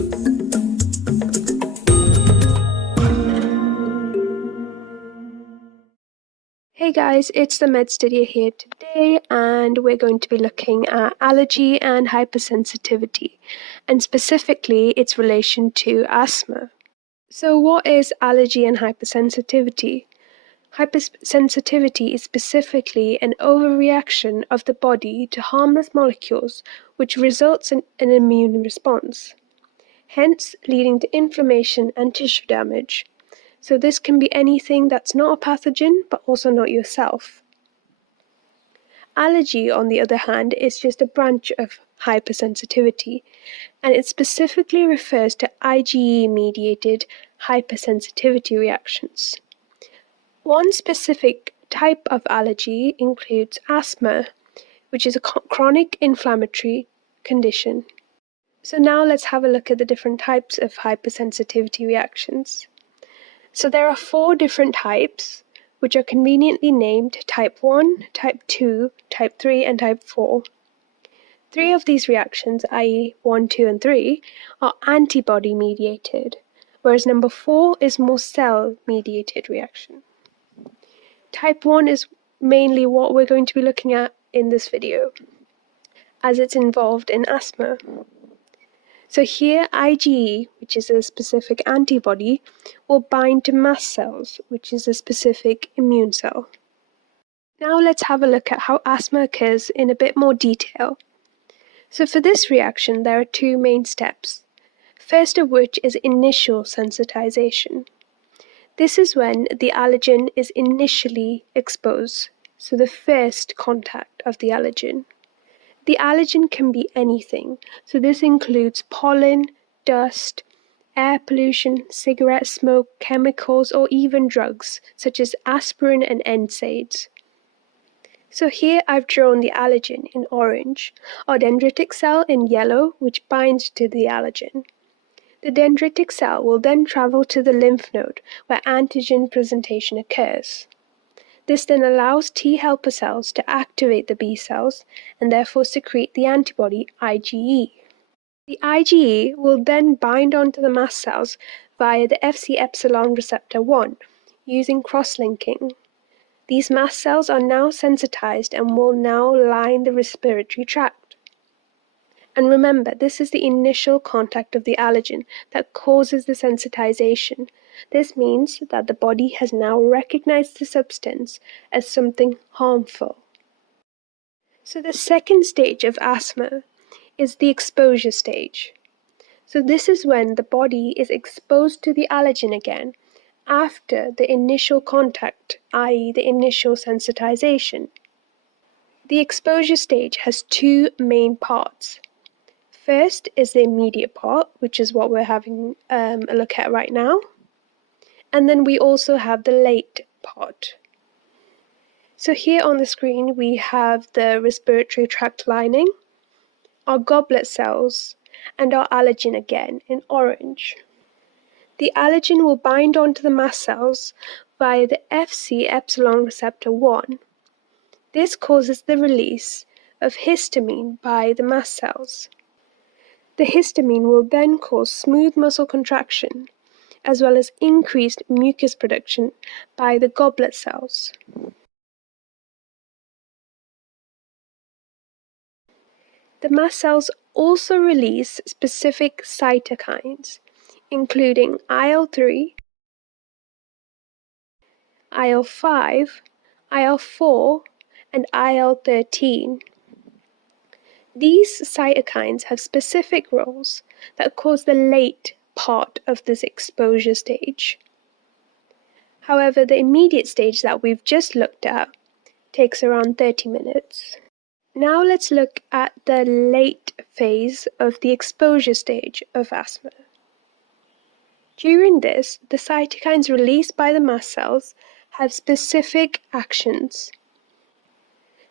Hey guys, it's the MedStudier here today, and we're going to be looking at allergy and hypersensitivity, and specifically its relation to asthma. So what is allergy and hypersensitivity? Hypersensitivity is specifically an overreaction of the body to harmless molecules, which results in an immune response, hence leading to inflammation and tissue damage. So this can be anything that's not a pathogen, but also not yourself. Allergy, on the other hand, is just a branch of hypersensitivity, and it specifically refers to IgE-mediated hypersensitivity reactions. One specific type of allergy includes asthma, which is a chronic inflammatory condition. So now let's have a look at the different types of hypersensitivity reactions. So there are 4 different types, which are conveniently named Type 1, Type 2, Type 3, and Type 4. 3 of these reactions, i.e. 1, 2, and 3, are antibody-mediated, whereas number 4 is more cell-mediated reaction. Type 1 is mainly what we're going to be looking at in this video, as it's involved in asthma. So here, IgE, which is a specific antibody, will bind to mast cells, which is a specific immune cell. Now let's have a look at how asthma occurs in a bit more detail. So for this reaction, there are 2 main steps. First of which is initial sensitization. This is when the allergen is initially exposed, so the first contact of the allergen. The allergen can be anything, so this includes pollen, dust, air pollution, cigarette smoke, chemicals, or even drugs, such as aspirin and NSAIDs. So here I've drawn the allergen in orange, our dendritic cell in yellow, which binds to the allergen. The dendritic cell will then travel to the lymph node, where antigen presentation occurs. This then allows T helper cells to activate the B cells and therefore secrete the antibody IgE. The IgE will then bind onto the mast cells via the Fc epsilon receptor 1 using cross-linking. These mast cells are now sensitized and will now line the respiratory tract. And remember, this is the initial contact of the allergen that causes the sensitization. This means that the body has now recognized the substance as something harmful. So the second stage of asthma is the exposure stage. So this is when the body is exposed to the allergen again after the initial contact, i.e. the initial sensitization. The exposure stage has 2 main parts. First is the immediate part, which is what we're having a look at right now. And then we also have the late part. So here on the screen we have the respiratory tract lining, our goblet cells, and our allergen again in orange. The allergen will bind onto the mast cells via the Fc epsilon receptor 1. This causes the release of histamine by the mast cells. The histamine will then cause smooth muscle contraction, as well as increased mucus production by the goblet cells. The mast cells also release specific cytokines, including IL-3, IL-5, IL-4, and IL-13. These cytokines have specific roles that cause the late part of this exposure stage. However, the immediate stage that we've just looked at takes around 30 minutes. Now let's look at the late phase of the exposure stage of asthma. During this, the cytokines released by the mast cells have specific actions.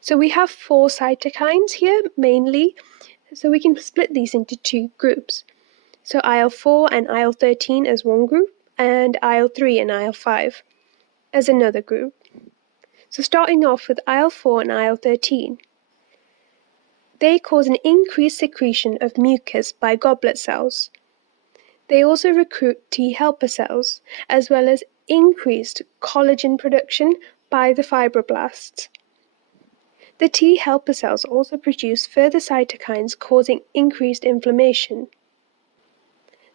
So we have 4 cytokines here, mainly, so we can split these into 2 groups. So IL-4 and IL-13 as one group, and IL-3 and IL-5 as another group. So starting off with IL-4 and IL-13. They cause an increased secretion of mucus by goblet cells. They also recruit T helper cells, as well as increased collagen production by the fibroblasts. The T helper cells also produce further cytokines causing increased inflammation.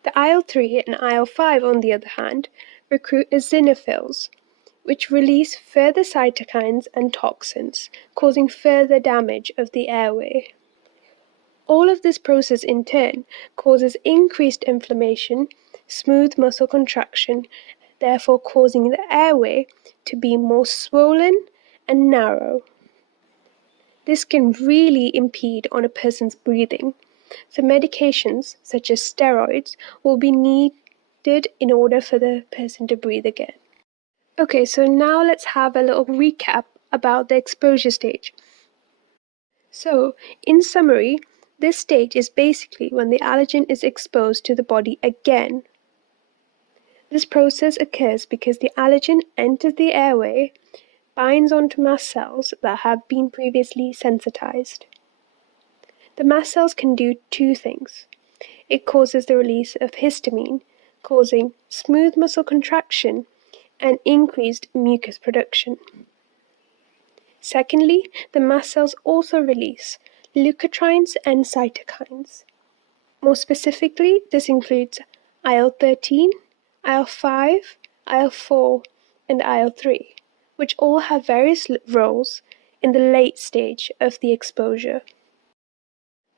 The IL-3 and IL-5, on the other hand, recruit eosinophils, which release further cytokines and toxins, causing further damage of the airway. All of this process in turn causes increased inflammation, smooth muscle contraction, therefore causing the airway to be more swollen and narrow. This can really impede on a person's breathing, so medications such as steroids will be needed in order for the person to breathe again. Okay, so now let's have a little recap about the exposure stage. So, in summary, this stage is basically when the allergen is exposed to the body again. This process occurs because the allergen enters the airway, binds onto mast cells that have been previously sensitized. The mast cells can do two things. It causes the release of histamine, causing smooth muscle contraction and increased mucus production. Secondly, the mast cells also release leukotrienes and cytokines. More specifically, this includes IL-13, IL-5, IL-4, and IL-3, which all have various roles in the late stage of the exposure.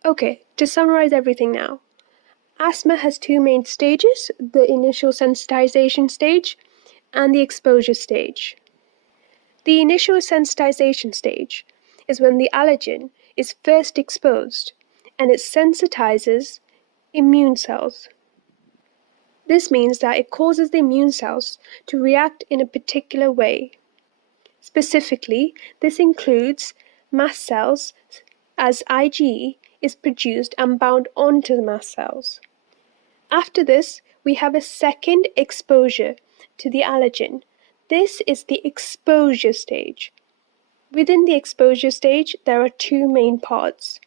Okay, to summarize everything now. Asthma has two main stages, the initial sensitization stage and the exposure stage. The initial sensitization stage is when the allergen is first exposed and it sensitizes immune cells. This means that it causes the immune cells to react in a particular way. Specifically, this includes mast cells, as IgE is produced and bound onto the mast cells. After this, we have a second exposure to the allergen. This is the exposure stage. Within the exposure stage, there are two main parts.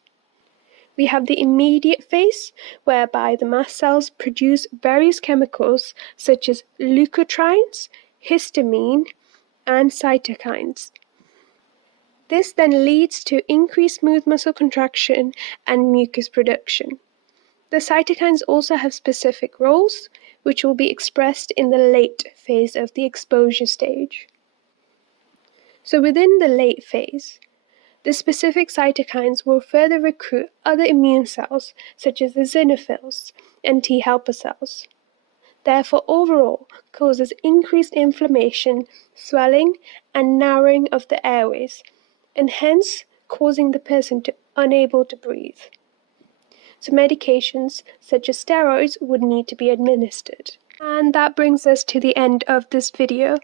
We have the immediate phase, whereby the mast cells produce various chemicals such as leukotrienes, histamine, and cytokines. This then leads to increased smooth muscle contraction and mucus production. The cytokines also have specific roles, which will be expressed in the late phase of the exposure stage. So within the late phase, the specific cytokines will further recruit other immune cells, such as the eosinophils and T helper cells. Therefore, overall, causes increased inflammation, swelling, and narrowing of the airways, and hence causing the person to unable to breathe. So medications such as steroids would need to be administered. And that brings us to the end of this video.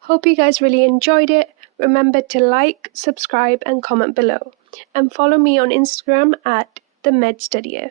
Hope you guys really enjoyed it. Remember to like, subscribe, and comment below. And follow me on Instagram at the MedStudier.